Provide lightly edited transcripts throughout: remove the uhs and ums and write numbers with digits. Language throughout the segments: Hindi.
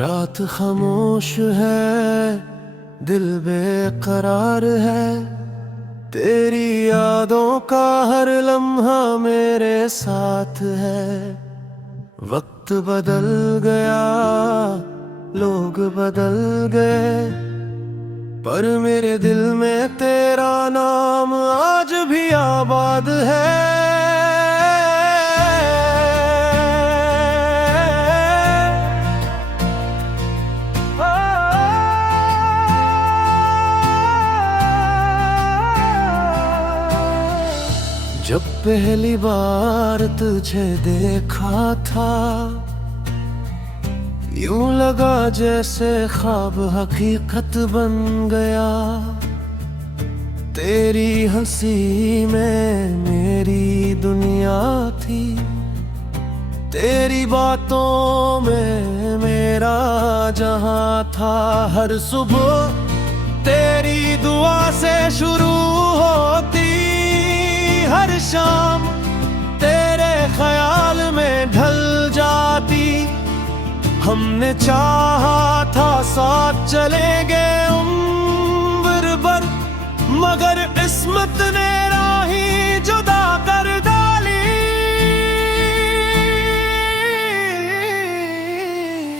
रात खामोश है, दिल बेकरार है। तेरी यादों का हर लम्हा मेरे साथ है। वक्त बदल गया, लोग बदल गए, पर मेरे दिल में तेरा नाम आज भी आबाद है। जब पहली बार तुझे देखा था, यूं लगा जैसे ख्वाब हकीकत बन गया। तेरी हंसी में मेरी दुनिया थी, तेरी बातों में मेरा जहां था। हर सुबह तेरी दुआ से शुरू होती, हर शाम तेरे ख्याल में ढल जाती। हमने चाहा था साथ चलेंगे उम्र भर, मगर किस्मत ने राही जुदा कर डाली।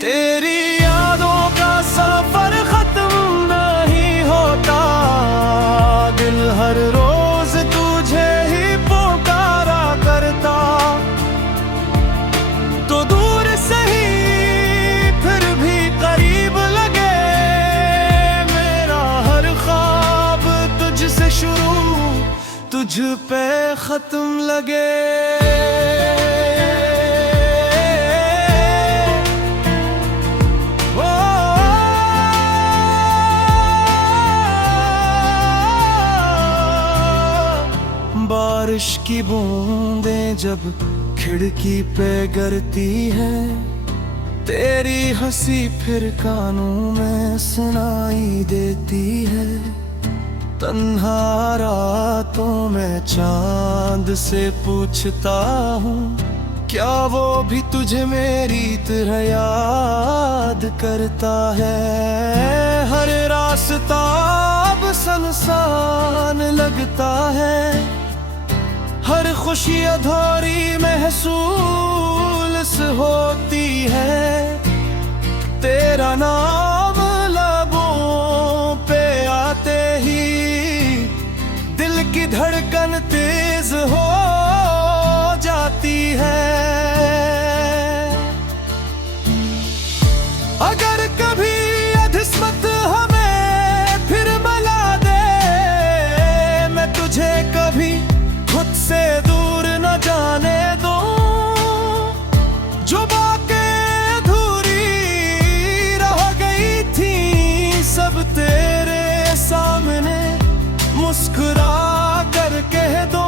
तेरी यादों का सफर खत्म नहीं होता, दिल हर रोज तुझे ही पुकारा करता। तो दूर सही फिर भी करीब लगे, मेरा हर ख्वाब तुझसे शुरू तुझ पे खत्म लगे। बारिश की बूंदें जब खिड़की पे गिरती है, तेरी हंसी फिर कानों में सुनाई देती है। तन्हा रातों में चांद से पूछता हूँ, क्या वो भी तुझे मेरी तरह याद करता है। हर रास्ता अब सुनसान लगता है, हर खुशी अधूरी महसूस होती है। तेरा नाम लबों पे आते ही दिल की धड़कन तेज हो जाती है। अगर कभी अदृष्ट हमें फिर मिला दे, मैं तुझे कभी खुद से दूर न जाने दो। जो बातें अधूरी रह गई थी, सब तेरे सामने मुस्कुरा कर कह दो।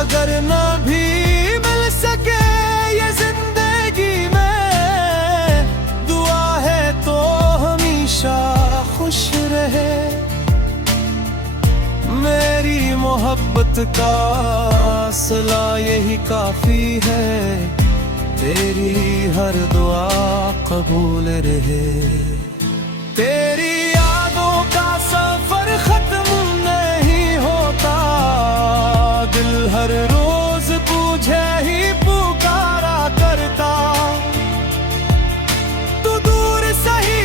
अगर न भी मिल सके ये जिंदगी में, दुआ है तो हमेशा खुश रहे। मेरी मोहब्बत का असला यही काफी है, तेरी हर दुआ कबूल रहे। तेरी यादों का सफर खत्म नहीं होता, दिल हर रोज तुझे ही पुकारा करता। तू दूर सही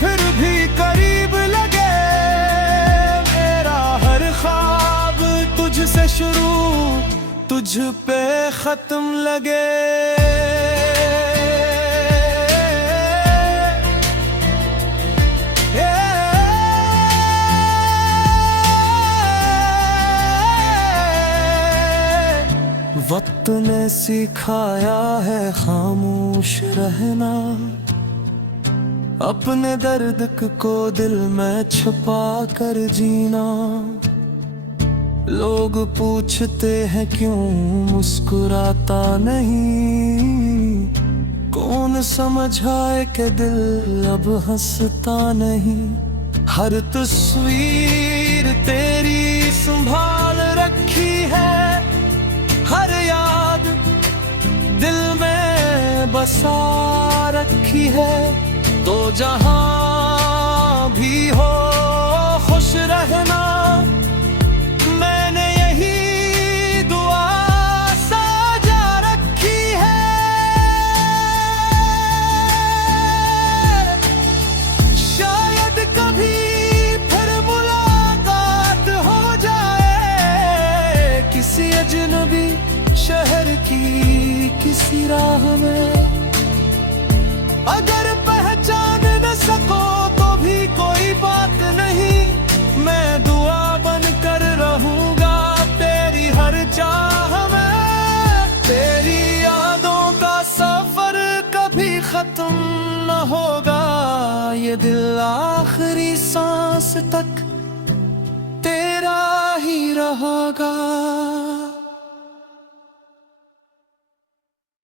फिर भी करीब लगे, तुझसे शुरू तुझ पे खत्म लगे। वक्त ने सिखाया है खामोश रहना, अपने दर्द को दिल में छुपा कर जीना। लोग पूछते हैं क्यों मुस्कुराता नहीं, कौन समझाए कि दिल अब हंसता नहीं। हर तस्वीर तेरी संभाल रखी है, हर याद दिल में बसा रखी है। तो जहां भी हो खुश रहना, मैंने यही दुआ साजा रखी है। शायद कभी फिर मुलाकात हो जाए किसी अजनबी शहर की किसी राह में। अगर पहचान न सको तो भी कोई बात नहीं, मैं दुआ बनकर रहूंगा तेरी हर चाह में। तेरी यादों का सफर कभी खत्म न होगा, ये दिल आखिरी सांस तक तेरा ही रहेगा।